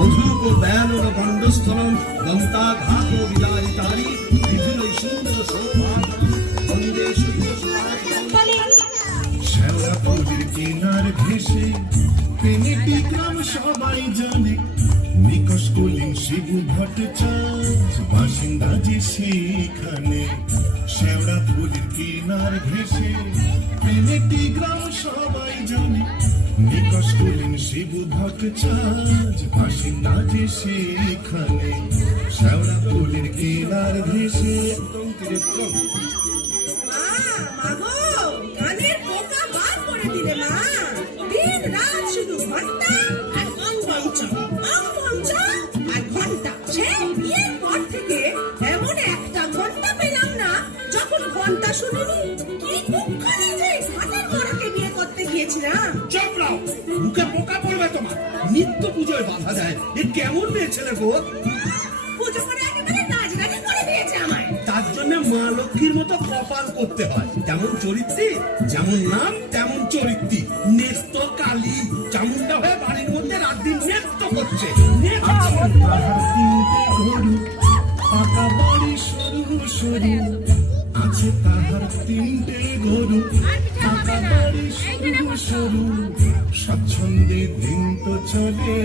Madhup Banner গণ্ডস্থলম দন্তাঘাত বিদারিতারি বিধুরৈ সুন্দর শোভাধরম বন্দে সূর্য শ্যাওড়া নদীর কিনার ঘেঁষে প্রেমেটি গ্রাম সবাই জানে নিকষ কলিং শিবু ভট্টাচার্য বাসিন্দা যে সেইখানে শ্যাওড়া নদীর কিনার ঘেঁষে প্রেমেটি গ্রাম সবাই জানে নিকষ কলিং শিবু ভট্টাচার্য বাসিন্দা যে সেইখানে শ্যাওড়া নদীর কিনার ঘেঁষে মুখে পোকা পড়বে তোমার। নিত্য পুজোয় বাধা দেয়, এ কেমন মেয়ে ছেলে গো? পুজো করে একেবারে নাচগানি করে দিয়েছে আমায়। তার জন্য মা লক্ষ্মীর মতো কপাল করতে হয়। যেমন চরিত্রী, যেমন নাম তেমন চরিত্রী। নেত্য কালী চামুন্ডা হয়ে বাড়ির মধ্যে রাত দিন নৃত্য করছে। পাকা বাড়ি সরু সরু আছে তাহার তিনটে গরু, পাকা বাড়ি সরু সরু স্বচ্ছন্দে দিন তো চলে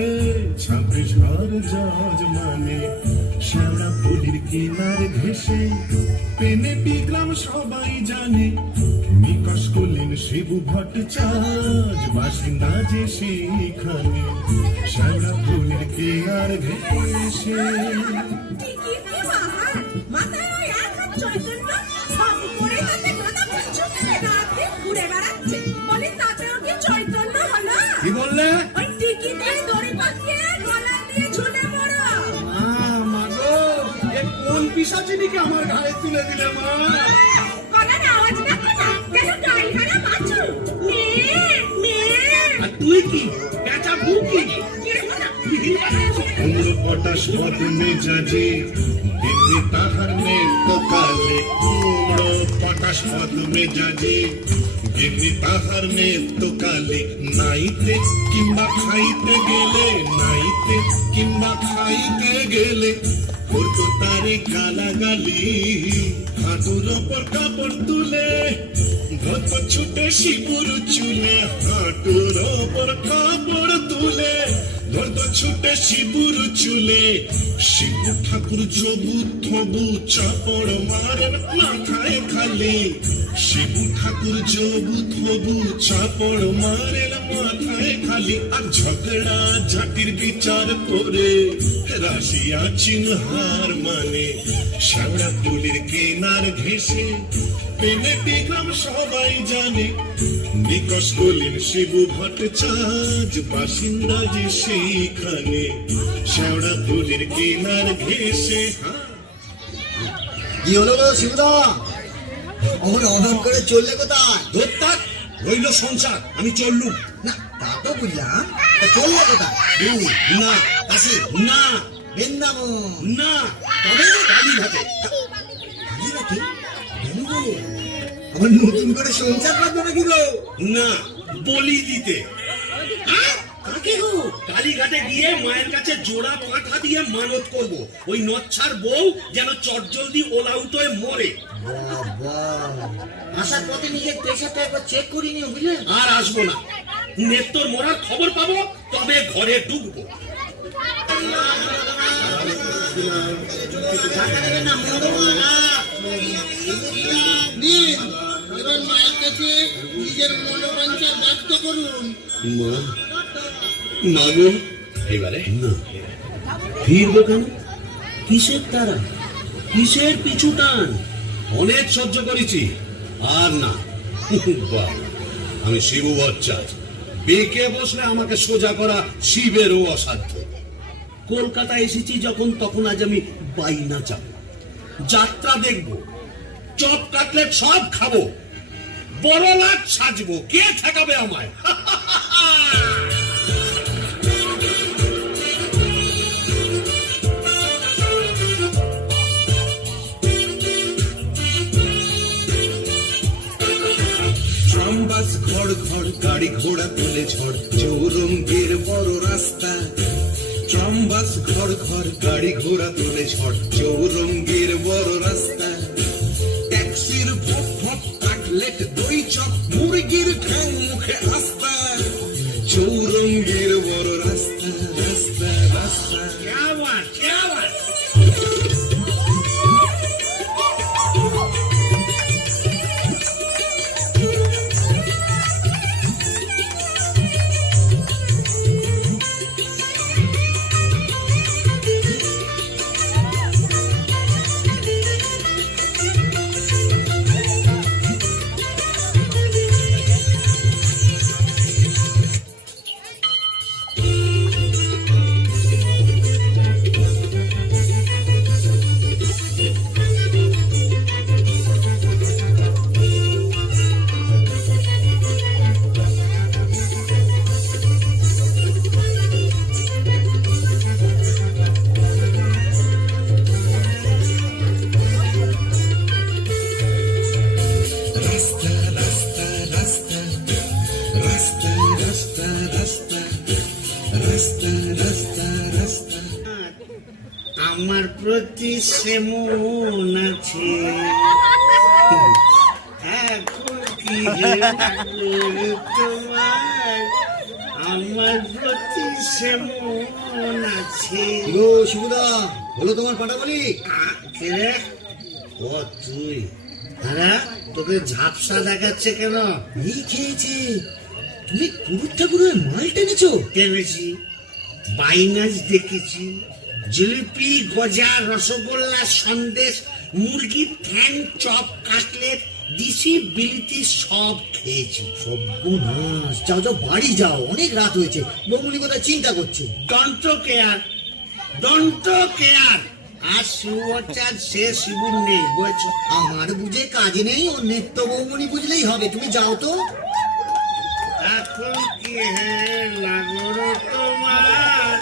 ছাপে ঝড় জজ মানে শ্যাওড়া পলির কিনার ঘেঁষে পেনে বিগ্রাম সবাই জানে নিকষ কলিন শিবু ভট্টাচার্য বাসিন্দা যে সেইখানে শ্যাওড়া পলির কিনার ঘেঁষে। কি বললে? কোন পিশাচিনীকে আমার ঘাড়ে তুলে দিলে মা? তুই কি পেঁচা বুকি? পটাশ মত মেজাজি দিদি তাহার নেত্য কালে কুমড়ো পটাশ মত মেজাজি দিদি তাহার নেত্য কালে নাইতে কিংবা খাইতে গেলে নাইতে কিংবা খাইতে গেলে করতো তারে গালাগালি হাঁটুর ওপর কাপড় তুলে ধপ ছুটে শিপুর চুলে হাঁটুর ওপর কাপড় তুলে ধরতো ছুটে শিবুর চুলে শিবু ঠাকুর জবু থবু চাপড় মারেন মাথায় খালি শিবু ঠাকুর জবু থবু চাপড় মারেন মাথায় খালি আর ঝগড়া ঝাটির বিচার করে রাশিয়া চিনহার মানে শ্যাওড়া পুলির কিনার ঘেঁষে পেনে বিগ্রাম সবাই জানে নিকষ কলিন শিবু ভট্টাচার্য বাসিন্দা যে সেইখানে শ্যাওড়া পুলির কিনার ঘেঁষে। কি হলো গো শিবুদা? অহন করে চললে কোথায়? দোত্তাক রইল সংসার, আমি চললুম না। তা তো বুঝলাম, চললে কোথায়? না কাশি না বৃন্দাবন না, তবে কালীঘাটে। কালীঘাটে? আমার নতুন করে সংসার পাবো নাকি গো? না, বলি দিতে। কালীঘাটে গিয়ে মায়ের কাছে জোড়া পাঁঠা দিয়ে মানত করব, ওই নচ্ছার বউ যেন চটজলদি ওল আউট হয়ে মরে। আসার পথে নিজের পেশাটা একবার চেক করে নিও, বুঝলে? আর আসবো না, নেত্তর মরার খবর পাবো তবে ঘরে ঢুকবো। এবার মায়ের কাছে নিজের মনোবাঞ্ছা ব্যক্ত করুন। মা গো, এবারে ফিরবো কেন? কিসের তারা, কিসের পিছু টান? অনেক সহ্য করেছি, আর না। আমি শিবু ভট্টাচার্য, বেঁকে বসলে আমাকে সোজা করা শিবেরও অসাধ্য। কলকাতা এসেছি যখন, তখন আজ আমি বাইনা যাব, যাত্রা দেখব, চপ কাটলেট সব খাবো, বড় লাট সাজবো, কে ঠেকাবে আমায়? বাস ঘর ঘর গাড়ি ঘোড়া তুলে ঝড়, চৌরঙ্গের বড় রাস্তা, ট্রাম বাস ঘর ঘর গাড়ি ঘোড়া তোলে ঝড় চৌরঙ্গীর বড় রাস্তা ট্যাক্সির ভপ ভপ কাটলেট দই চপ মুরগির ঠ্যাং মুখে আস্তা চৌরঙ্গীর বড় রাস্তা রাস্তা রাস্তা क्या बात क्या बात রাস্তা রাস্তা রাস্তা রাস্তা রাস্তা রাস্তা রাস্তা রাস্তা রাস্তা আমার প্রতি সেমন আছে এখন কি যে লাগলো তোমার আমার প্রতি সেমন আছে গো শিবুদা হলো তোমার পাটাপালি? কে রে? ও তুই হ্যাঁ তোকে ঝাপসা দেখাচ্ছে কেন? এই খেয়েছে তুমি পুরুষ ঠাকুরের মাল টেনেছো? টেনেছি, বাইনাচ দেখেছি, জিলিপি গজা রসগোল্লা সন্দেশ মুরগির ঠ্যাং চপ কাটলেট দিশি বিলিতি সব খেয়েছি। সর্বনাশ, যাও যাও বাড়ি যাও, অনেক রাত হয়েছে। বৌমনি কোথায় চিন্তা করছে? ডন্ট কেয়ার ডন্ট কেয়ার আর শিবচার সে শিবুর নেই বুঝেছো? আমার বুঝে কাজে নেই, অন্যের তো বৌমনি বুঝলেই হবে। তুমি যাও তো। এখন কি হে লাগলো তোমার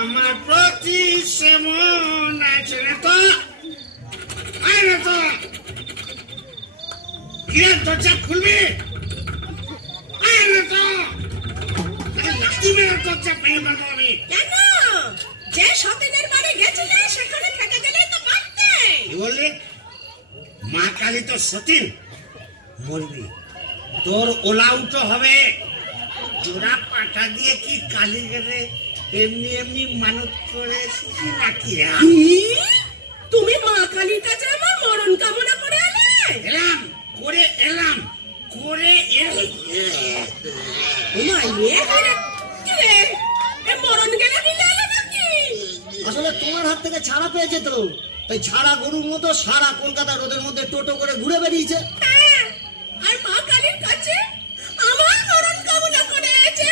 আমার প্রতি সেমন আছে না তো? আয় না তো কি দরজা খুলবি? আয় না তো লাঠি মেরে দরজা ভেঙে দেবো আমি। কেন? যে সতীনের বাড়ি গেছিলে সেখানে থেকে গেলে তো পারতে। কি বললি? মা কালী তো সতীন, মরবি, তোর ওলাউটো হবে। জোড়া পাটা দিয়ে কি কালী গেলে এমনি এমনি মানত করে এসেছি নাকি? তুমি মা কালীর কাছে আমার মরণ কামনা করে এলে? এলাম করে এলাম করে ওমা এ মরণ গেলে দিলে এলে নাকি? আসলে তোমার হাত থেকে ছাড়া পেয়েছে তো, তাই ছাড়া গরুর মতো সারা কলকাতা রোদের মধ্যে টোটো করে ঘুরে বেরিয়েছে। হ্যাঁ, আর মা কালীর কাছে আমার মরণ কামনা করে এসেছে।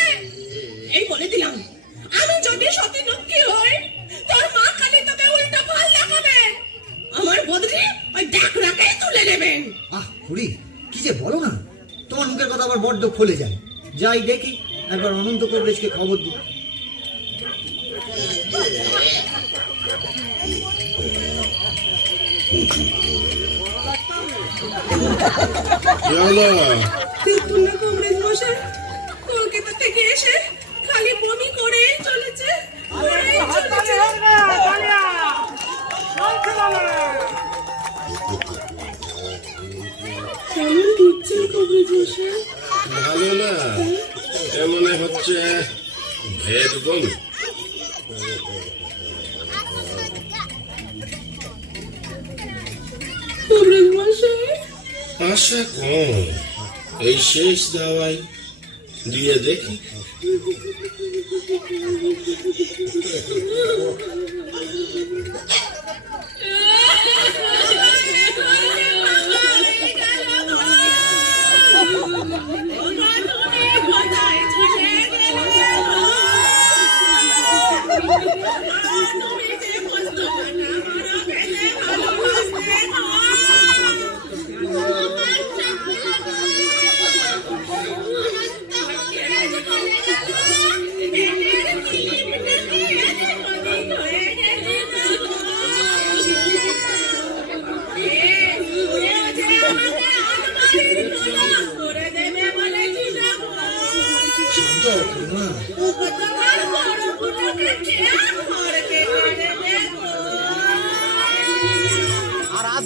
এই বলে দিলাম, আমি যদি সতী লক্ষ্মী হই, তোর মা কালী তোকে উল্টো ফল দেখাবে। আমার বদলে ওই ডাকরাকেই তুলে নেবেন। আহ খুড়ি, কি যে বলো না, তোমার মুখের কথা আবার বড্ড ফলে যায়। যাই দেখি, একবার অনন্ত কবরেজকে খবর দিই। দেখুন না কংগ্রেস মশাই, কলকাতা থেকে এসে খালি বমি করেই চলেছে, করেই চলেছে। কেমন দিচ্ছেন কংগ্রেস মশাই? ভালো না, মনে হচ্ছে ভেদ বমি। কংগ্রেস মশাই, আশা কম, এই শেষ দাওয়াই দিয়ে দেখি।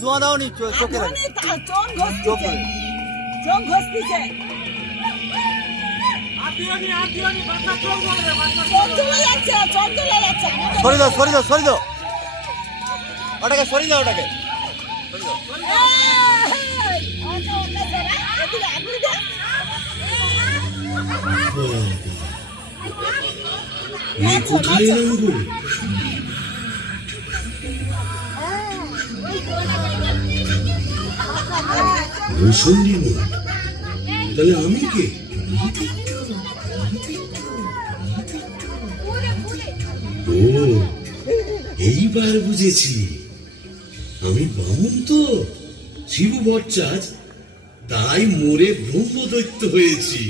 ধোঁয়া দাওনি চোখে লাগে চোখ ঘষতেছে চোখ ঘষতেছে চোখ চলে যাচ্ছে চোখ চলে যাচ্ছে সরি দাও ওটাকে সরি দাও ওটাকে কোথায় নামবো? ভূষণ্ডী মোড়, তাহলে আমি কে? ও, এইবার বুঝেছি, আমি বামুন তো, শিবু ভট্টাচার্য, তাই মোড়ে ব্রহ্মদৈত্য হয়েছি।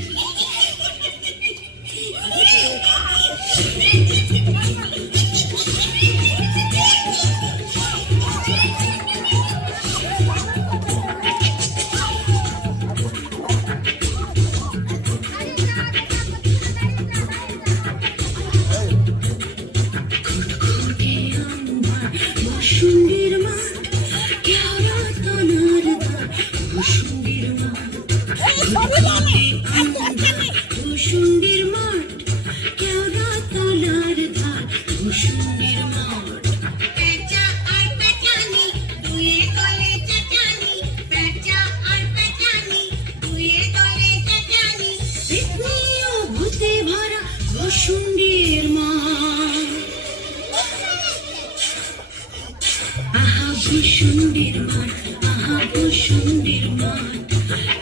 ভূষুণ্ডির মাঠ, আহা ভূষুণ্ডির মাঠ,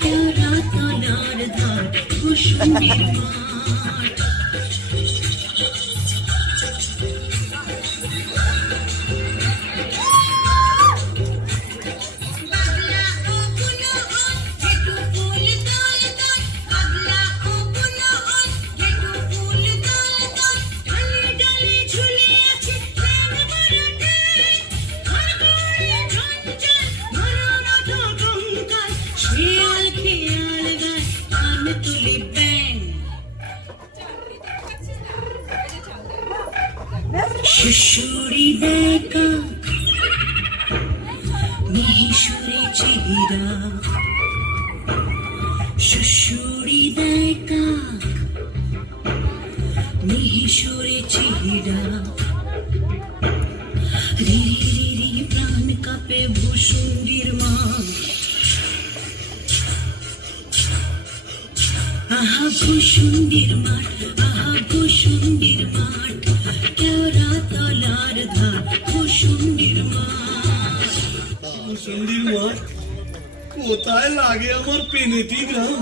কেওড়া তলার ধার, ভূষুণ্ডির মাঠ। শিশুরি দেখা মিহিসুরে চিরা, শিশুরি দেখা মিহিসুরে চিরা, রি রি রি প্রাণ কাঁপে ভূষুণ্ডির মাঠ, আহা ভূষুণ্ডির মাঠ, আহা ভূষুণ্ডির মাঠ, কেওড়া তলার ধার, ভূষুণ্ডির মাঠ। ভূষণ্ডীর মাঠ কোথায় লাগে আমার পেনেটি গ্রাম?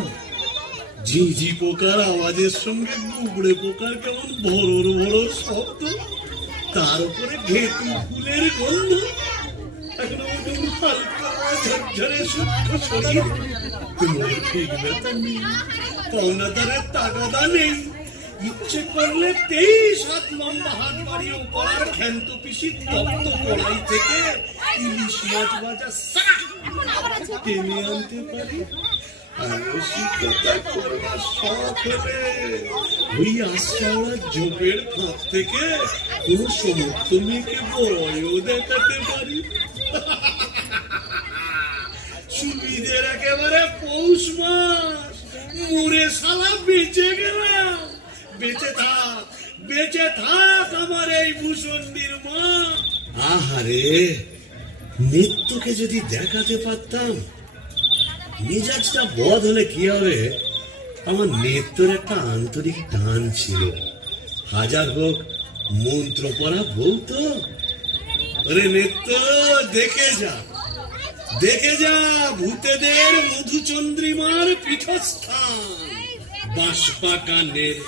ঝিঝি পোকার আওয়াজের সঙ্গে গুবড়ে পোকার কেমন ভরর ভরর শব্দ, তার উপরে ঘেটু ফুলের গন্ধ, এখন আমার কেমন হালকা ঝরঝরে সূক্ষ্ম শরীর, তোমার ঠিক ব্যথা নেই, পাওনাদারের তাগাদা নেই, ইচ্ছে করলে 23 হাত লম্বা হাত বাড়িয়ে উপর ক্ষান্ত পিসির তপ্ত কড়াই থেকে ইলিশ মাছ ভাজা টেনে আনতে পারি। আর রসিকতা করবার শখ হলে ওই আশাওয়ালা ঝোপের ফাঁক থেকে কোন সমস্ত মেয়েকে বয়ও দেখাতে পারি। সুবিধের একেবারে পৌষ মাস, মুড়ে শালা বেঁচে গেলাম। বেঁচে থাক আমার এই ভূষণ্ডীর মা। আহারে, নিত্যকে যদি দেখাতে পারতাম, মেজাজটা বদ হলে কি হবে, আমার নিত্যর একটা আন্তরিক টান ছিল। হাজার হোক মন্ত্র পড়া বউ তো। আরে নিত্য, দেখে যা ভূতেদের মধুচন্দ্রিমার পীঠস্থান, বাঁশবাগানের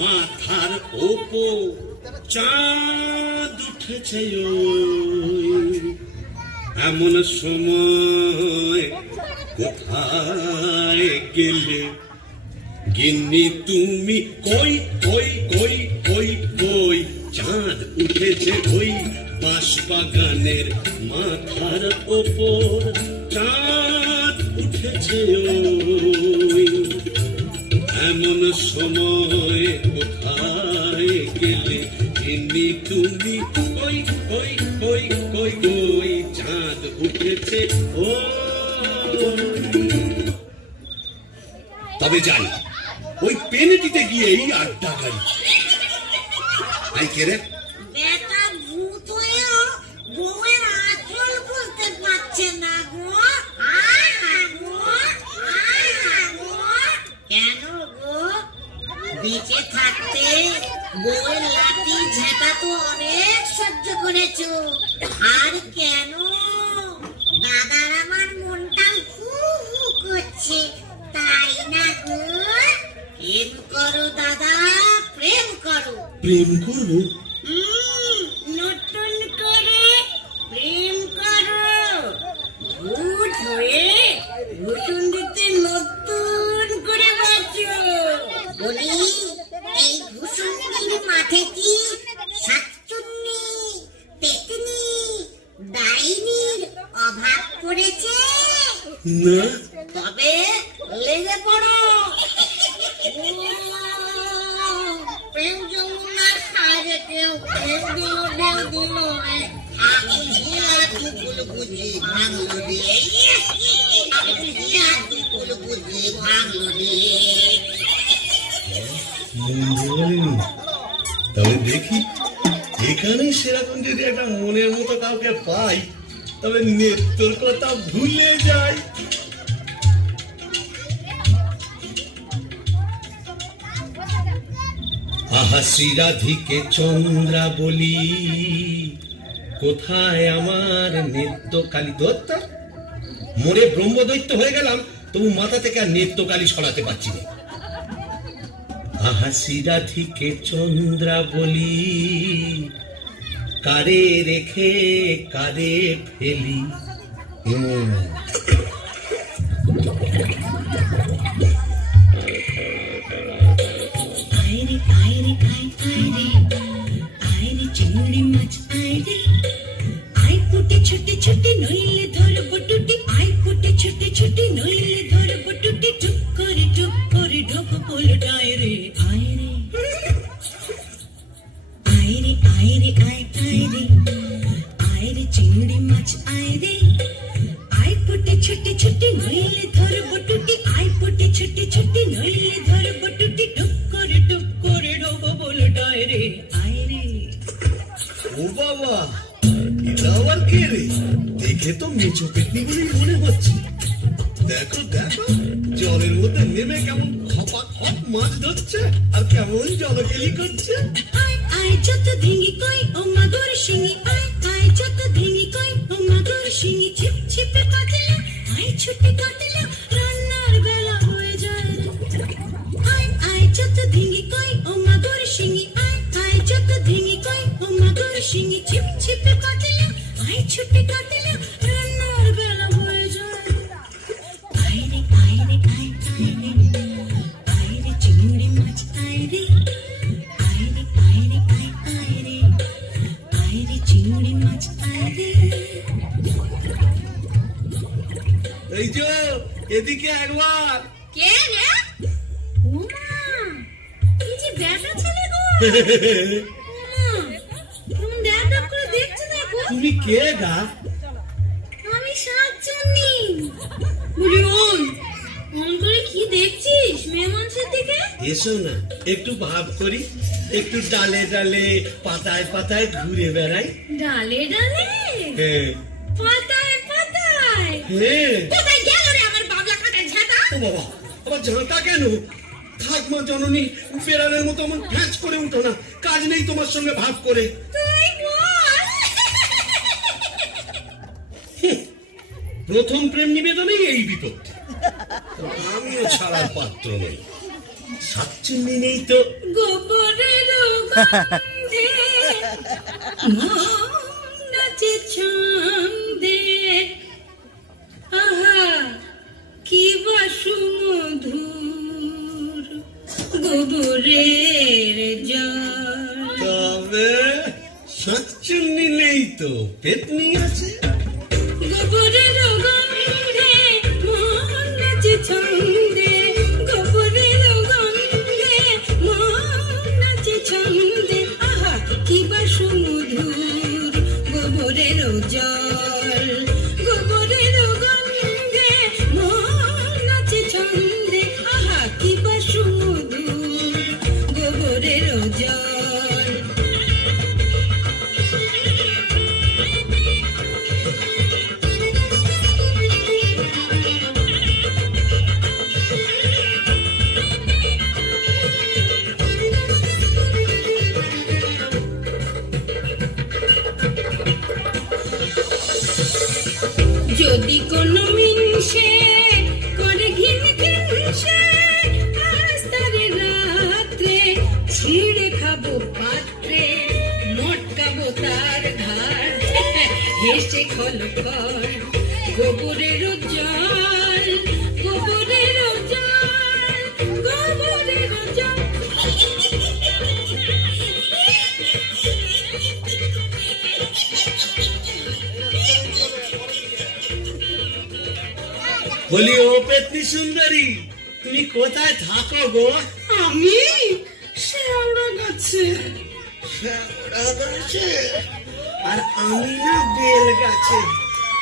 মাথার ওপর চাঁদ উঠেছে এমন সময় কোথায় গেলে গিন্নি তুমি? কই কই কই কই কই চাঁদ উঠেছে ওই বাঁশবাগানের মাথার ওপর, চাঁদ উঠেছে ওই এমন সময় কোথায় গেলে গিন্নি তুমি কই কই কই কই কই চাঁদ উঠেছে ও। তবে যাই ওই পেনেটিতে গিয়েই আড্ডা গাড়ি। আই কে রে? বেটা ভূত হয়েও বউয়ের আঁচল বলতে পারছে না গো। আয় না গো, আয় না গো। কেন গো? বেঁচে থাকতে বউয়ের লাঠি ঝেঁটা তো অনেক সহ্য করেছো, আর কেন? দাদার আমার মনটা হু হু করছে, তাই না গো? প্রেম করো দাদা, প্রেম করো। প্রেম করবো? নতুন করে প্রেম করো। ভূত হয়ে ভূষুণ্ডিতে নতুন করে বাঁচো। বলি, এই ভূষুণ্ডির মাঠে কি শাকচুন্নি, পেতনি, ডাইনির অভাব পড়েছে? না। তবে লেগে পড়ো। প্রেম যমুনা সাজে কেউ ঢেউ দিল, ঢেউ দিল, কুকুল বুঝি ভাঙলো দিয়ে, কুকুল বুঝি ভাঙলো দিয়ে। তবে দেখি এখানে সেরকম যদি একটা মনের মতো কাউকে পাই তবে নেত্রর কথা ভুলে যাই। আহা শ্রীরাধিকে চন্দ্রা বলি, কোথায় আমার নেত্রকালী দত্তা? মোরে ব্রহ্মদৈত্য হয়ে গেলাম, তবু মাথা থেকে আর নেত্রকালী সরাতে পারছি না। আহা শ্রীরাধিকে চন্দ্রা বলি, কারে রেখে কারে ফেলি। আইরে আইরে আই আইরে, আইরে চিংড়ি মাছ আইরে, আই ফুটে ছুটে ছুটে নইলে ধরবো টুটি, আই ফুটে ছুটে ছুটে নইলে ধরবো টুটি, টুক করে ঢোক পোলটায় রে। আইরে আইরে আইরে আই আইরে, আইরে চিংড়ি মাছ আইরে, আই ফুটে ছুটে ছুটে নইলে ধরবো টুটি, আই ফুটে ছুটে ছুটে নইলে ধরবো টুটি, টুক করে ঢোক পোলটায় রে। আইরে ও বাবা, এটা আবার কে রে? দেখে তো মেচো পেটনি বলেই মনে হচ্ছে। দেখো দেখো, জলের মধ্যে নেমে কেমন খপা খপ মাছ ধরছে আর কেমন জলকেলি করছে। আয় আয় যত ধিঙি কই ও মাগুর শিঙি, আয় আয় যত ধিঙি কই ও মাগুর শিঙি, ছিপ ছিপে কাটলে আয় ছুটে কাটলে রান্নার বেলা হয়ে যায় রে। আয় আয় যত ধিঙি কই ও মাগুর শিঙি, আয় আয় যত ধিঙি কই ও মাগুর শিঙি, ছিপ ছিপে কাটলে আয় ছুটে কাটলে রান্নার বেলা হয়ে যায়। আইরে আইরে আয় আইরে, আইরে চিংড়ি মাছ আইরে, আইরে আইরে আয় আইরে, আইরে চিংড়ি মাছ আইরে। এই যে এদিকে একবার। কে রে? ওমা, এই যে বেটা ছেলে গো। ওমা, তুমি দেখা করে দেখছো না গো? তুমি কে গা? আমি শাকচুন্নি। বলি ওই, মন করে কি দেখছিস মেয়ে মানুষের দিকে? এসো না, একটু ভাব করি, একটু ডালে ডালে পাতায় পাতায় ঘুরে বেড়াই। ডালে ডালে, হ্যাঁ পাতায় পাতায়। হ্যাঁ। কোথায় গেল রে আমার বাবলা কাটা ঝাঁটা? ও বাবা, আবার ঝাঁটা কেন? থাক মা জননী, ফেরারের মতো আমার ফ্যাঁচ করে উঠো না, কাজ নেই তোমার সঙ্গে ভাব করে। তুই বল। প্রথম প্রেম নিবেদনেই এই বিপত্তি। আমিও ছাড়ার পাত্র নই। শাকচুন্নি নেই তো। গোবরের গন্ধে মন নাচে ছন্দে, আহা কি বা সুমধুর গোবরের জল। তবে শাকচুন্নি নেই তো, পেতনি আছে। গোবরের গন্ধে মন নাচে ছন্দে, গোবরের গন্ধে মন নাচে ছন্দে, আহা কি ভেসে খলো খল গোবরের জল গোবরের জল গোবরের জল বলি ও পেতনি সুন্দরী, তুমি কোথায় থাকো গো? আমি শেওড়া গাছে শেওড়া গাছে, আর আমি না বেল গাছে।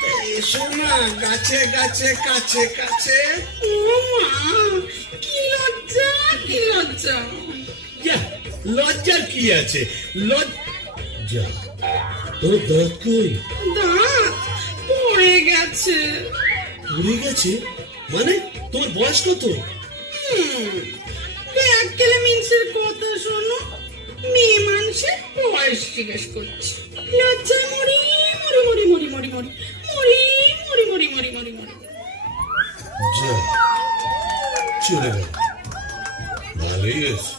তা এসো না গাছে গাছে কাছে কাছে। ও মা, কি লজ্জা কি লজ্জা। যা, লজ্জার কি আছে? লজ্জা তোর দাঁত কই? দাঁত পড়ে গেছে। পড়ে গেছে মানে? তোমার বয়স কত? এক কেলে মিনসের কথা শোনো, মেয়ে মানুষের বয়স জিজ্ঞেস করছে। লজ্জায় মরি মরি মরি মরি মরি মরি মরি মরি মরি মরি মরি মরি। যা, চলে গেল। ভালোই আছে।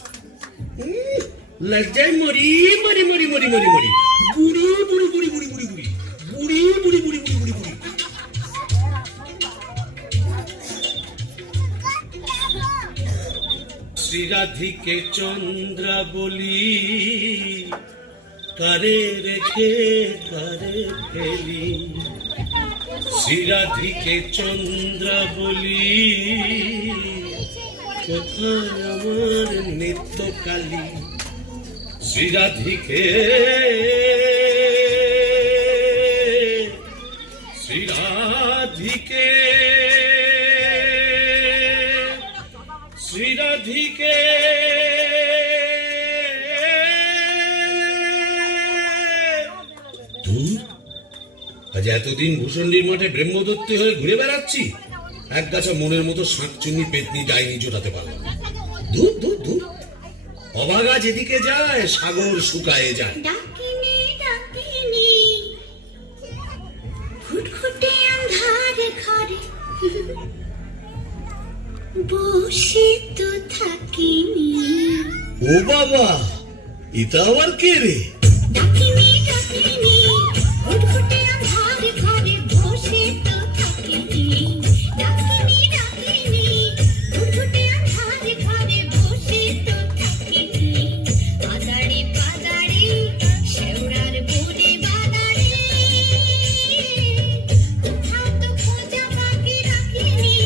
লজ্জায় মরি মরি মরি মরি মরি মরি বুড়ি বুড়ি বুড়ি বুড়ি বুড়ি বুড়ি বুড়ি বুড়ি বুড়ি বুড়ি বুড়ি বুড়ি। শ্রীরাধিকে চন্দ্র বলি, কারে রেখে কারে ফেলি। শ্রীরাধিকে চন্দ্র বলি, কোথায় আমার নিত্যকালী। শ্রীরাধিকে শ্রীরাধিকে শ্রীরাধিকে দূর, আজ এতদিন ভূষণ্ডির মাঠে ব্রহ্মদত্তি হয়ে ঘুরে বেড়াচ্ছি, এক গাছা মনের মতো শাঁকচুন্নি পেতনি ডাইনি জোটাতে পারলাম না। দূর দূর দূর, অবাগা যেদিকে যায় সাগর শুকায়ে যায়। ডাকিনি ডাকিনি ফুটফুটে আন্ধারে ঘরে বসে তো থাকিনি। ও বাবা, এটা আবার কে রে? ডাকিনি ডাকিনি ফুটফুটে আন্ধারে ঘরে বসে তো থাকিনি। ডাকিনি ডাকিনি ফুটফুটে আন্ধারে ঘরে বসে তো থাকিনি। বাদাড়ি বাদাড়ি শেওড়ার বনে বাদাড়ি, কোথাও তো খোঁজা বাকি রাখিনি।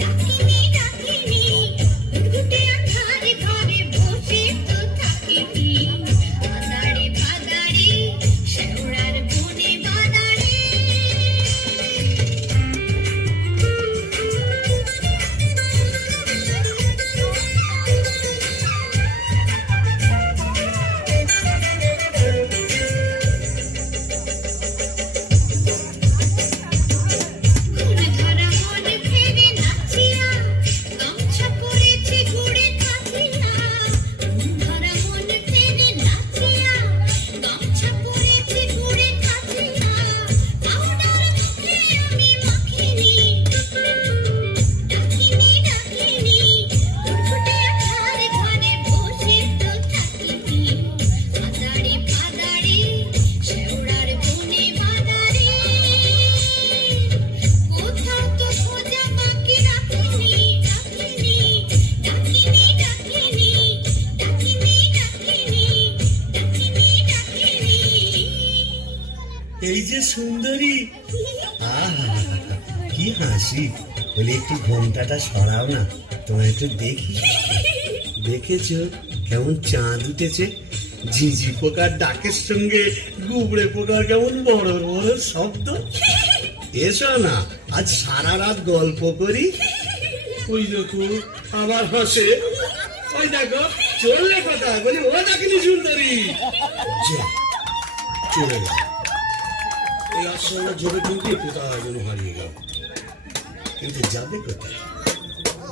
ডাকিনি ডাকিনি ফুটফুটে আন্ধারে ঘরে বসে তো থাকিনি। বাদাড়ি বাদাড়ি শেওড়ার বনে বাদাড়ি। ঘুরে ধরা মন ফেরে নাচিয়া গামছা পরেছে ঘুরে থাকিয়া। ধরা মন ফেরে নাচিয়া গামছা পরেছে ঘুরে থাকিয়া। পাউডার মুখে আমি মাখিনি। ডাকিনি ডাকিনি ফুটফুটে আন্ধারে ঘরে বসে তো থাকিনি। বাদাড়ি বাদাড়ি শেওড়ার বনে বাদাড়ি, কোথাও তো খোঁজা বাকি রাখিনি। ডাকিনি ডাকিনি ডাকিনি ডাকিনি ডাকিনি ডাকিনি ডাকিনি। এই যে সুন্দরী, আহা কি হাসি। বলে একটু ঘোমটাটা সরাও না, তোমার একটু দেখি। দেখেছো কেমন চাঁদ উঠেছে? ঝিঝি পোকার ডাকের সঙ্গে গুবড়ে পোকার কেমন বড় বড় শব্দ। এসো না, আজ সারা রাত গল্প করি। ওই দেখো আবার হাসে। ওই দেখো চললে কোথায়? বলি ও ডাকিনি সুন্দরী। যা, চলে গেল। এই আশ্রমটা ঝরে ঢুকে কোথায় যেন হারিয়ে গেল। কিন্তু যাবে কোথায়?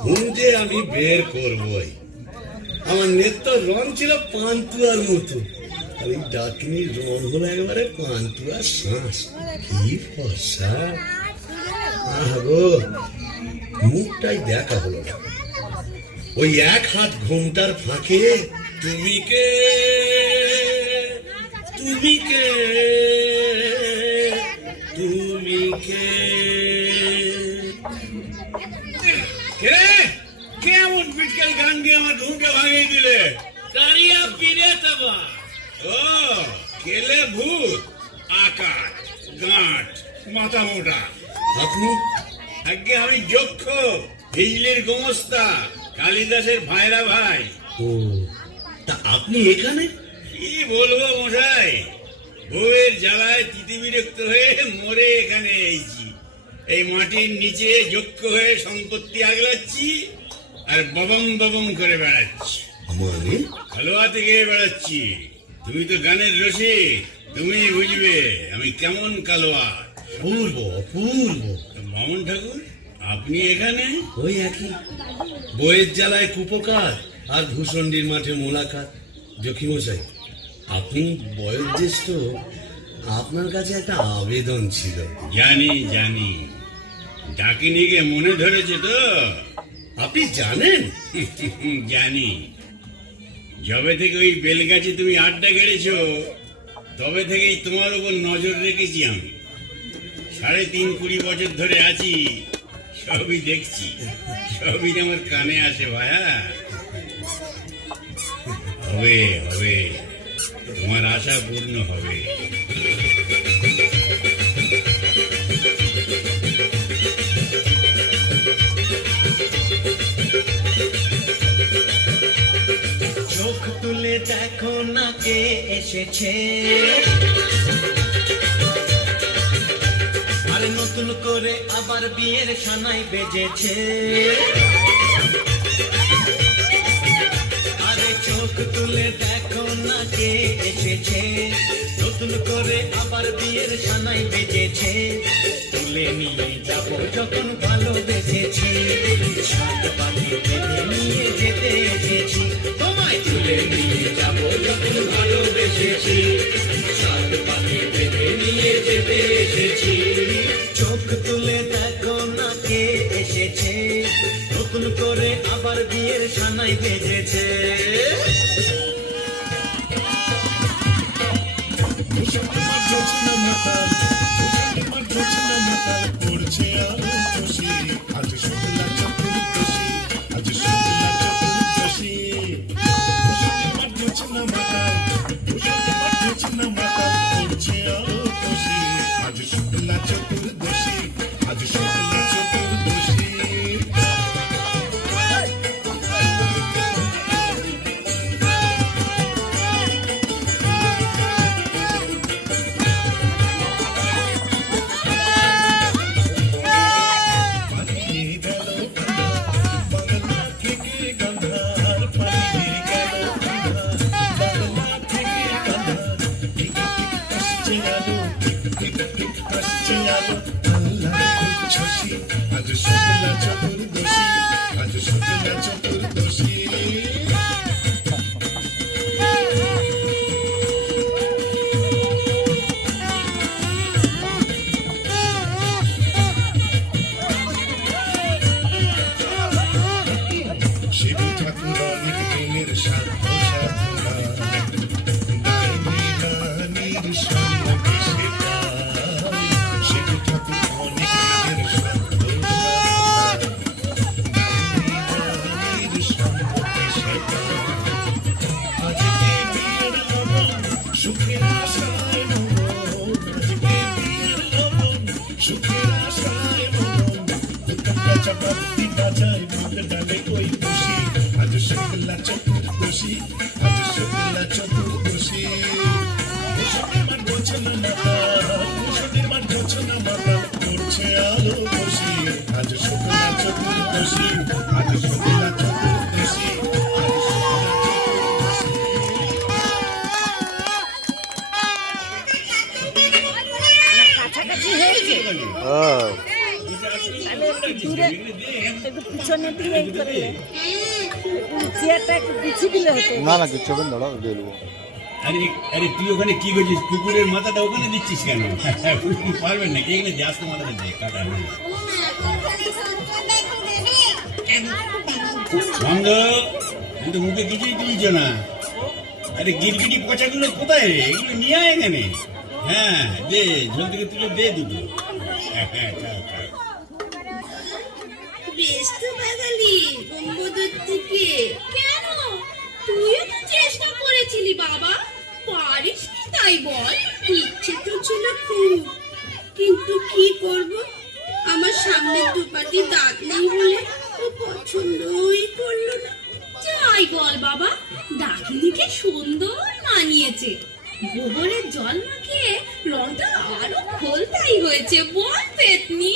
ঘুম যে আমি বের করবই। আমার নেত্য রং ছিল পান্তুয়ার মতো, আর এই ডাকিনীর রং হলো একেবারে পান্তুয়ার শ্বাস। কি ফর্সা! আহ গো, মুখটাই দেখা হলো না। ওই এক হাত ঘুমটার ফাঁকে তুমি কে তুমি কে মুখে কেমন বিটকেল গান দিয়ে আমার ঘুমটা ভাঙিয়ে দিলে? কারিয়া পিরে তবা ও কেলে ভূত, আকার, গাঁট, মাথা মোটা। আপনি আগে আমি যক্ষ, হিজলির গোমস্তা, কালিদাসের ভাইরা ভাই। ও তা আপনি এখানে? কি বলবো মশাই, বউয়ের জ্বালায় তিতি বিরক্ত হয়ে মরে এখানে এসেছি। এই মাটির নিচে যক্ষ হয়ে সম্পত্তি আগলাচ্ছি আর ববম ববম করে বেড়াচ্ছি। মানে হালুয়া থেকে বেড়াচ্ছি। তুমি তো গানের রসিক, তুমি বুঝবে আমি কেমন কালোয়া। অপূর্ব অপূর্ব। মামুন ঠাকুর, আপনি এখানে? ওই একই বইয়ের জ্বালায় কুপকার আর ভূষণ্ডির মাঠে মোলাকাত। জখিমশাই, আপনি বয়োজ্যেষ্ঠ, আপনার কাছে একটা আবেদন ছিল। জানি জানি, ডাকিনিকে মনে ধরেছে তো? আপনি জানেন? জানি। যবে থেকে ওই বেলগাছে তুমি আড্ডা গেড়েছো, তবে থেকেই তোমার উপর নজর রেখেছি আমি। ৩.৫-২০ বছর ধরে আছি, সবই দেখছি, সবই আমার কানে আসে ভায়া। হবে হবে, তোমার আশা পূর্ণ হবে। চোখ তুলে দেখো না কে এসেছে, আরে নতুন করে আবার বিয়ের সানাই বেজেছে। আরে চোখ তুলে দেখো না কে এসেছে, নতুন করে আবার বিয়ের সানাই বেজেছে। তুলে নিয়ে যাব যখন ভালোবেসেছি, সাত পাখি বেঁধে নিয়ে যেতে এসেছি। তোমায় তুলে নিয়ে যাব যখন ভালোবেসেছি, সাত পাখি বেঁধে নিয়ে যেতে এসেছি। চোখ তুলে দেখো না কে এসেছে, নতুন করে আবার বিয়ের সানাই বেজেছে। পিছনে দিয়ে চেয়ারটা একটু পিছিয়ে দিলে হতো। না না কিচ্ছু হবে না, দাঁড়াও দিয়ে দেবো। আরে আরে, তুই ওখানে কি করছিস? কুকুরের মাথাটা ওখানে দিচ্ছিস কেন? পারবেন না, এখানে যাস তো মাথাটা দিয়ে কাটা নেই। বন্ধ, কিন্তু মুখে কিছুই তুলছ না। আরে গিরগিটি পচাগুলো কোথায় রে? এগুলো নিয়ে আয় এখানে। হ্যাঁ দে, ঝোল থেকে তুলে দে দুটো। বেশ তো বাঙালি বঙ্গদূত থেকে। কেন, তুইও তো চেষ্টা করেছিলি বাবা, পারিস নি তাই বল? ইচ্ছে তো ছিল খুব, কিন্তু কি করব, আমার সামনে দুপাটি দাঁত নেই বলে ও পছন্দই করলো না। যাই বল বাবা, ডাকিনিকে সুন্দর মানিয়েছে। গোবরের জল মাখিয়ে রংটা আরো খোলতাই হয়েছে, বল পেতনি?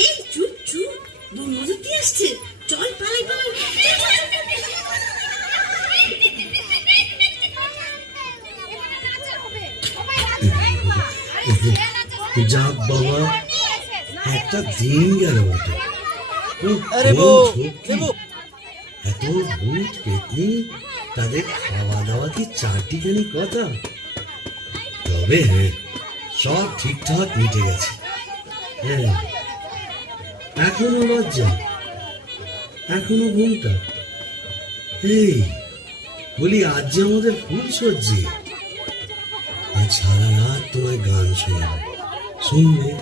এই চুপ চুপ, বনমজুতি আসছে, চল পালাই পালাই। যাক বাবা, একটা দিন গেল বটে। আরে বউ, এত ভূত পেতনি, তাদের খাওয়া দাওয়া কি চারটিখানি কথা? তবে হ্যাঁ, সব ঠিকঠাক মিটে গেছে। হ্যাঁ, এখনো লজ্জা, এখনো ঘুমটা। এই বলি, আজ যে আমাদের ফুল সজ্জি, আজ সারা রাত তোমায় গান শোনাবো, শুনবে?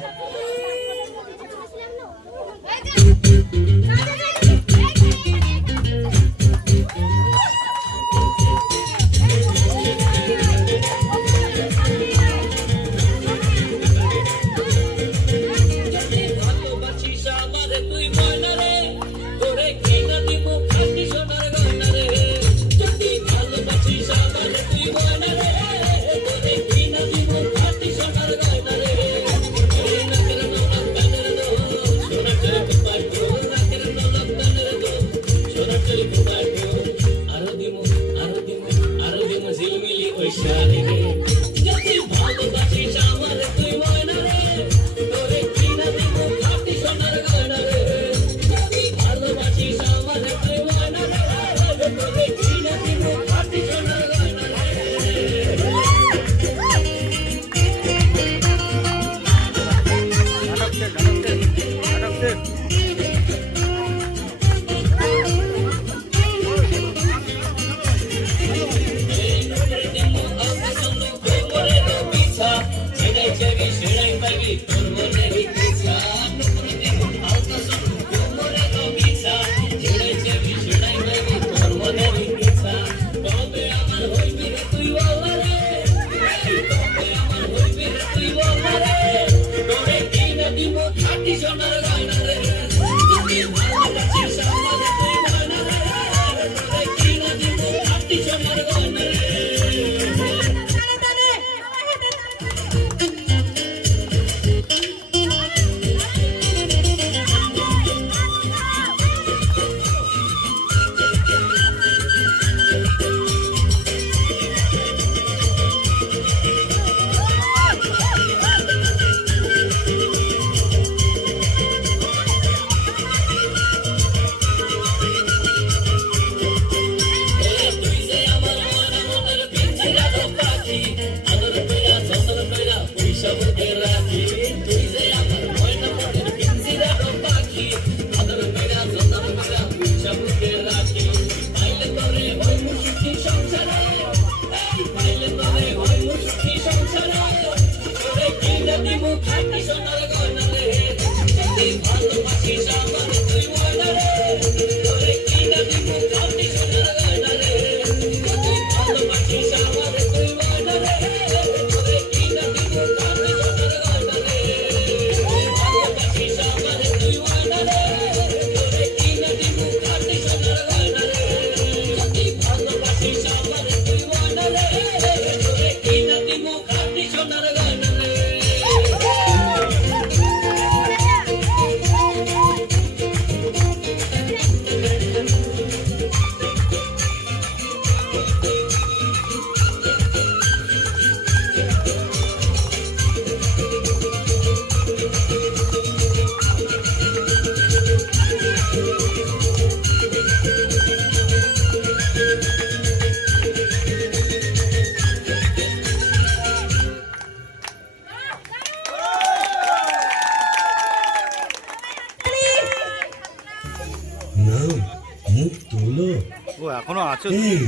এখনো আছো? এই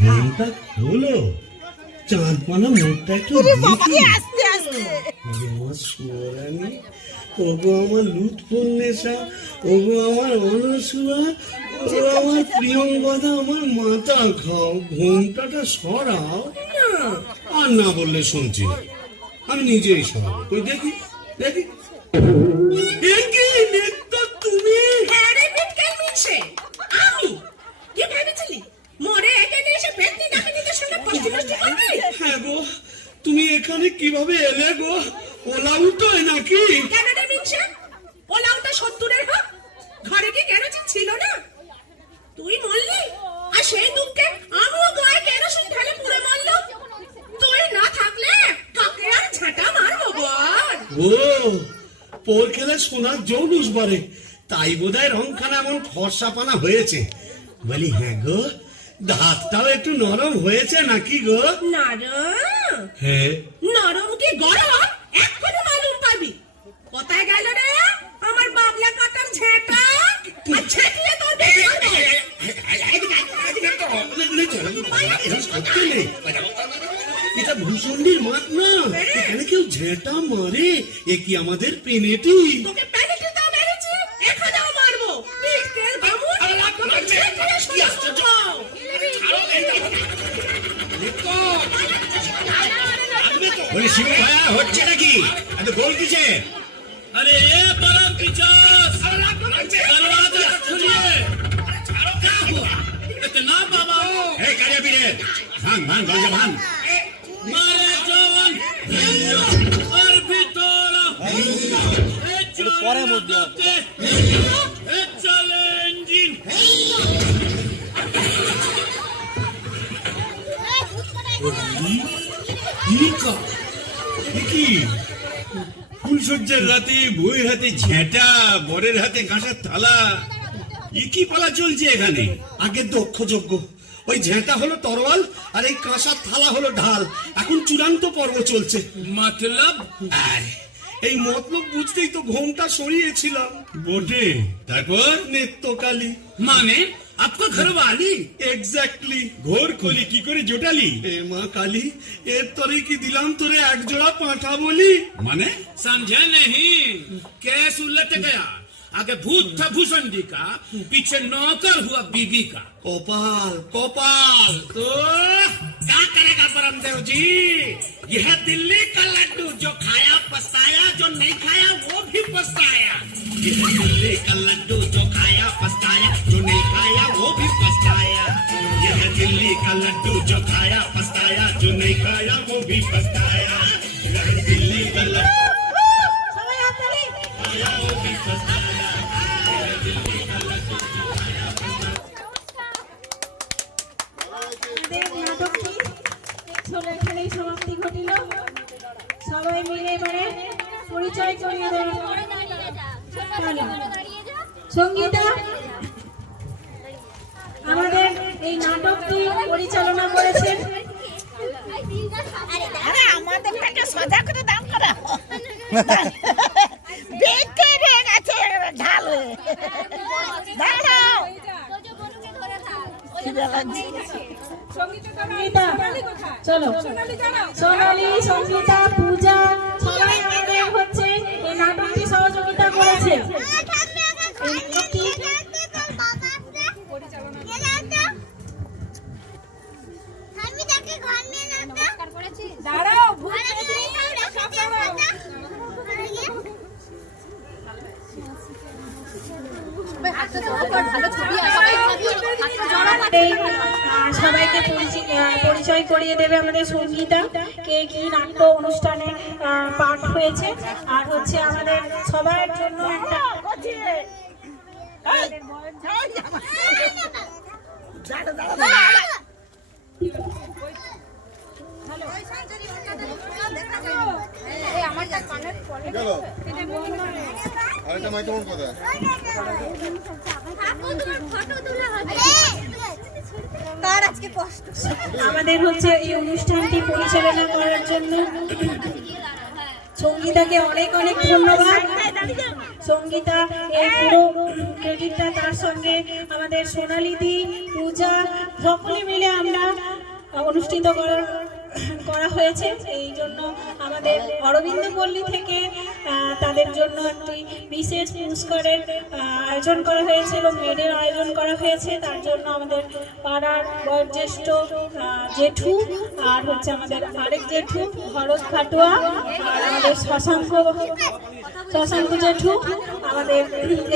ঘুমটা খোলো, চাঁদ পানা মুখটা একটু দেখি। আমার সুয়ারানি, ওগো আমার লুৎফুন্নেসা, ওগো আমার অনসুয়া, ওগো আমার প্রিয়ঙ্গদা, আমার মাথা খাও, ঘোমটাটা সরাও। আর না বললে শুনছি না, আমি নিজেই সরাবো। ওই দেখি দেখি, তুমি হ্যাঁ রে বিটকেল মিনছে, আমি কি ভেবেছিলি মরে এখানে এসে পেটনি ডাকে নিতে শুনে কষ্ট কষ্ট করবি? হ্যাঁ গো, তুমি এখানে কিভাবে এলে গো? ওলা উঠোয় নাকি? কেন রে মিনছে? ওলাউটা 70-এর হোক, ঘরে কি কেরোসিন ছিল না? তুই মরলি আর সেই দুঃখে আমিও গায়ে কেরোসিন ঢেলে পুড়ে মরলো। তুই না থাকলে কাকে আর ঝাঁটা মারবো বল? ও পোর খেলে সোনার জৌলুস বাড়ে, তাই বোধহয় রংখানা এমন ফর্সাপানা হয়েছে। বলি হ্যাঁ গো, দাঁতটাও একটু নরম হয়েছে নাকি গো? নরম? হ্যাঁ। নরম কি গরম এক্ষুনি মালুম পাবি। কোথায় গেল রে আমার বাবলা কাটার ঝেঁটা? আর ঝেঁটিয়ে তোর এটা ভূষণ্ডির মাঠ না, এখানে কেউ ঝেঁটা মারে? এ কি আমাদের পেনেটি? তোকে প্যানিকে দাও মেরেছি, এখানেও মারবো। বিটকেল বামুন তোকে ঝেঁটিয়ে শুনবো। বলি শিবু ভাইয়া হচ্ছে নাকি? এত গোল কিসে? अरे ये परम पिचास दरवाजा खोलिए। इतना बाबा এই কারিয়া পীরে, ভাঙ ভাঙ দরজা ভাঙ। मारे जवान और भितोरा পরে বুঝতে चले इंजिन কি ফুলসজ্জার রাতে বউয়ের হাতে ঝেঁটা, বরের হাতে কাঁসার থালা, কি পালা চলছে এখানে? আগে দক্ষ যজ্ঞ, ওই ঝেঁটা হলো তরোয়াল আর এই কাঁসার থালা হলো ঢাল। এখন চূড়ান্ত পর্ব চলছে। मतलब এই মতলব বুঝতেই তো ঘোমটা সরিয়েছিলাম। বটে, তারপর নেত্রকালী माने आपका घर वाली এক্স্যাক্টলি। ঘোর কলি কি করে জোটালি? এ মা কালী, এর তরে কি দিলাম তোরে এক জোড়া পাঁঠা বলি? মানে समझा नहीं? केस उलट गया। आगे भूत था भूषणी का, पीछे नौकर हुआ बीबी का। কপাল কপাল। तो क्या करेगा परमदेव जी? यह दिल्ली का लड्डू, जो खाया पछताया, जो नहीं खाया वो भी पछताया। यह दिल्ली का लड्डू, जो खाया पछताया, जो नहीं खाया वो भी पछताया। यह दिल्ली का लड्डू, जो खाया पछताया, जो नहीं खाया वो भी पछताया। यह दिल्ली का लड्डू সবাই হাততালি। खाया वो भी पछताया। আমাদের নাটকটি চলে এখানেই সমাপ্তি ঘটিল। সবাই মিলে এবারে পরিচয় করিয়ে দেবে। সঙ্গীতা আমাদের এই নাটকটি পরিচালনা করেছেন। আরে আমাদের পেটে সোজা করে দাম করা বেঁকে রে গেছে ঝাল হয়ে। দাঁড়াও সঙ্গীতা চলো, সোনালী, সঙ্গীতা, পূজা সবাই আমাদের হচ্ছে এই নাটকটি সহযোগিতা করেছে। এই নাটকটি দাঁড়াও, সবাইকে পরিচয় করিয়ে দেবে আমাদের সঙ্গীতা, কে কি নাট্য অনুষ্ঠানে পাঠ হয়েছে। আর হচ্ছে আমাদের সবার জন্য একটা আমাদের হচ্ছে এই অনুষ্ঠানটি পরিচালনা করার জন্য সঙ্গীতাকে অনেক অনেক ধন্যবাদ। সঙ্গীতা এই পুরো ক্রেডিটটা তার সঙ্গে আমাদের সোনালী দি, পূজা সকলে মিলে আমরা অনুষ্ঠিত করা হয়েছে। এই জন্য আমাদের অরবিন্দ পল্লী থেকে তাদের জন্য একটি বিশেষ পুরস্কারের আয়োজন করা হয়েছে এবং মেডেল আয়োজন করা হয়েছে। তার জন্য আমাদের পাড়ার বয়োজ্যেষ্ঠ জেঠু আর হচ্ছে আমাদের আরেক জেঠু ভরত খাটুয়া আর আমাদের শশাঙ্ক জেঠু আমাদের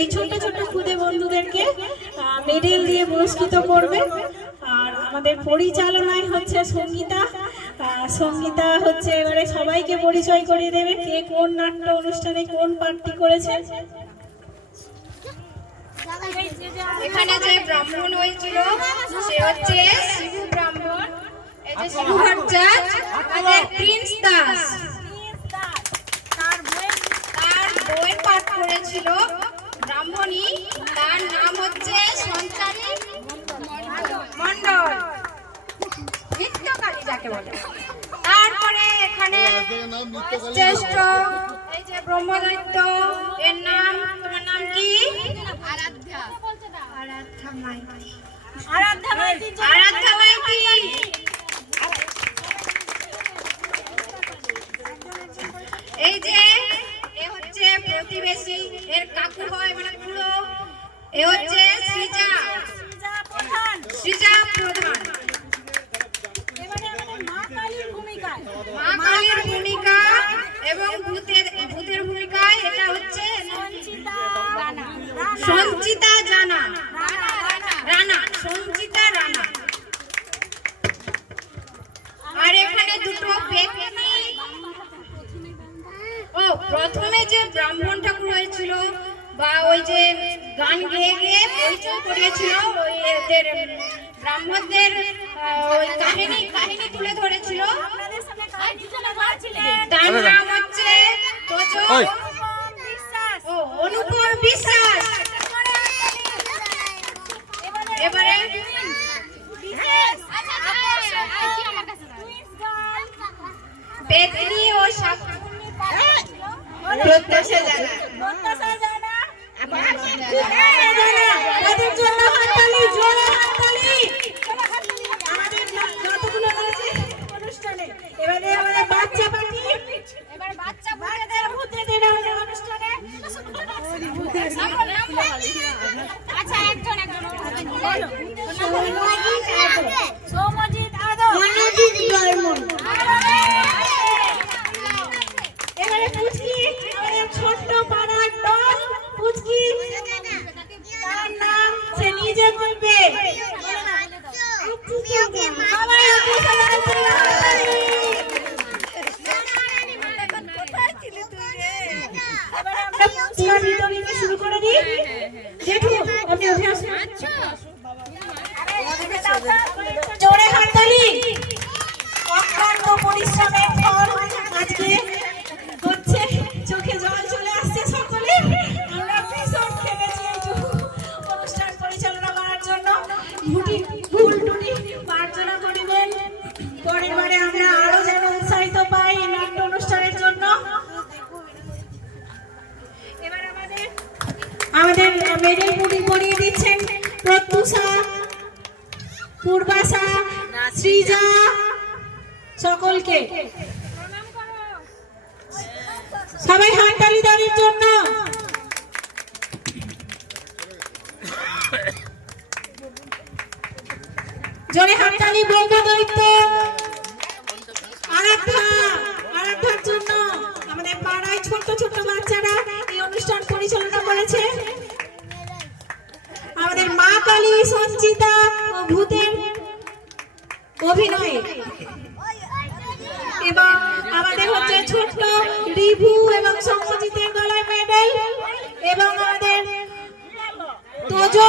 এই ছোট ছোট খুদে বন্ধুদেরকে মেডেল দিয়ে পুরস্কৃত করবে। আর আমাদের পরিচালনায় হচ্ছে সঙ্গীতা হচ্ছে এবারে সবাইকে পরিচয় করিয়ে দেবে কে কোন নাট্য অনুষ্ঠানে কোন পার্টি করেছে। এখানে যে ব্রাহ্মণ হয়েছিল সে হচ্ছে শিবু ব্রাহ্মণ। এই যে শিবু ভট্টাচ আমাদের প্রিন্স দাস, তার বইয়ের পাঠ করেছিল ব্রাহ্মণী, তার নাম হচ্ছে সঞ্চারী মণ্ডল, নৃত্যকালী যাকে বলে। তারপরে এখানে জ্যেষ্ঠ এই যে ব্রহ্মদৈত্য, এর নাম, তোমার নাম কি? আরাধ্যা মাইতি। এই যে এ হচ্ছে প্রতিবেশী, এর কাকু হয় মানে পুরো, এ হচ্ছে সৃজা প্রধান। মা কালীর ভূমিকা এবং ভূতের ভূমিকায় এটা হচ্ছে সঞ্চিতা রানা। আর এখানে দুটো ব্যক্তি, প্রথমে যে ব্রাহ্মণ ঠাকুর হয়েছিল বা ওই যে গান গেয়ে গিয়ে পরিচয় করিয়েছিল, ওই এদের ব্রাহ্মণদের ওই কাহিনী তুলে ধরেছিল, তার নাম হচ্ছে অনুপম বিশ্বাস। এবারে পেতনি ও প্রত্যাশা জানা। এবারে আমাদের বাচ্চা পার্টি, এবারে বাচ্চা ভূতেদের অনুষ্ঠানে। আচ্ছা একজন সৌমজিৎ আদম, এবারে পুচকি আমাদের ছোট্ট পাড়ার দল পুচকি, তার নাম সে নিজে বলবে। শুরু করে দিই। জেঠু আপনি উঠে আসুন, জোরে হাততালি। অক্লান্ত পরিশ্রমের ফল আজকে হচ্ছে, চোখে জল চলে আসছে সকলে। আমরা ভীষণ খেলেছি এই অনুষ্ঠান পরিচালনা করার জন্য। ভুল টুটি মার্জনা করিবেন, পরের বারে আমরা আরো যেন উৎসাহিত পাই এই নাট্য অনুষ্ঠানের জন্য। এবার আমাদের মেডেল পরিয়ে দিচ্ছেন প্রত্যুষা, পূর্বাশা, সৃজা, সকলকে সবাই হাততালি তাদের জন্য। জোরে হাততালি ব্রহ্মদৈত্য আরাধ্যার জন্য। আমাদের পাড়ায় ছোট ছোট বাচ্চারা এই অনুষ্ঠান পরিচালনা করেছে। আমাদের মা কালী, সঞ্চিতা ও ভূতের অভিনয়ে, এবং আমাদের হচ্ছে ছোট্ট রিভু এবং সৌমজিতের গলায় মেডেল, এবং আমাদের তোজো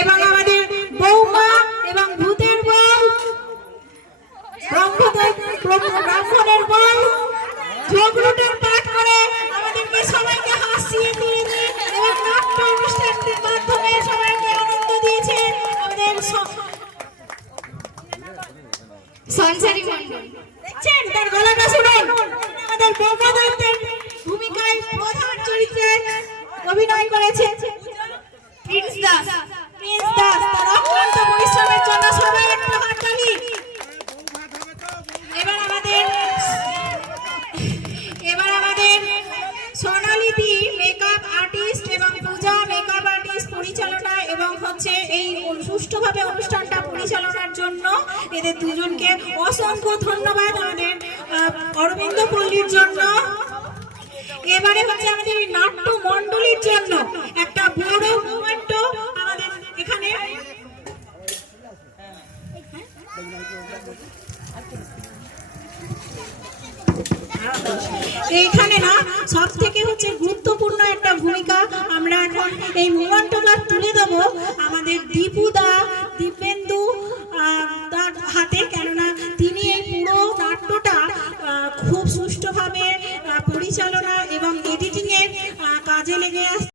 এবং আমাদের বৌমা এবং ভূতের বউ, ব্রাহ্মণের বউ ঝগড়ুটের পাঠ করে আমাদেরকে সবাইকে হাসিয়ে দিয়েছে এবং নাট্য অনুষ্ঠানের মাধ্যমে সবাইকে আনন্দ দিয়েছে। আমাদের সঞ্চারী মণ্ডল, দেখছেন তার গলাটা শুনুন। আমাদের ব্রহ্মদৈত্যের ভূমিকায় প্রধান চরিত্রে অভিনয় করেছে প্রিন্স প্রিন্স দাস তার অক্লান্ত পরিশ্রমের জন্য সবাই একটু হাততালি। এবার আমাদের সোনালিদি মেকআপ আর্টিস্ট এবং পূজা মেকআপ আর্টিস্ট পরিচালনা এবং হচ্ছে এই সুষ্ঠুভাবে অনুষ্ঠানটা পরিচালনার জন্য এদের দুজনকে অসংখ্য ধন্যবাদ আমাদের অরবিন্দ পল্লীর জন্য। এবারে হচ্ছে আমাদের এই নাট্য মণ্ডলীর জন্য একটা বড় মোমেন্ট আমাদের এখানে এইখানে না সব থেকে হচ্ছে গুরুত্বপূর্ণ একটা ভূমিকা আমরা এখন এই মোমেন্টটা তুলে দেবো আমাদের দীপেন্দু তার হাতে, কেননা তিনি এই পুরো নাট্যটা খুব সুষ্ঠুভাবে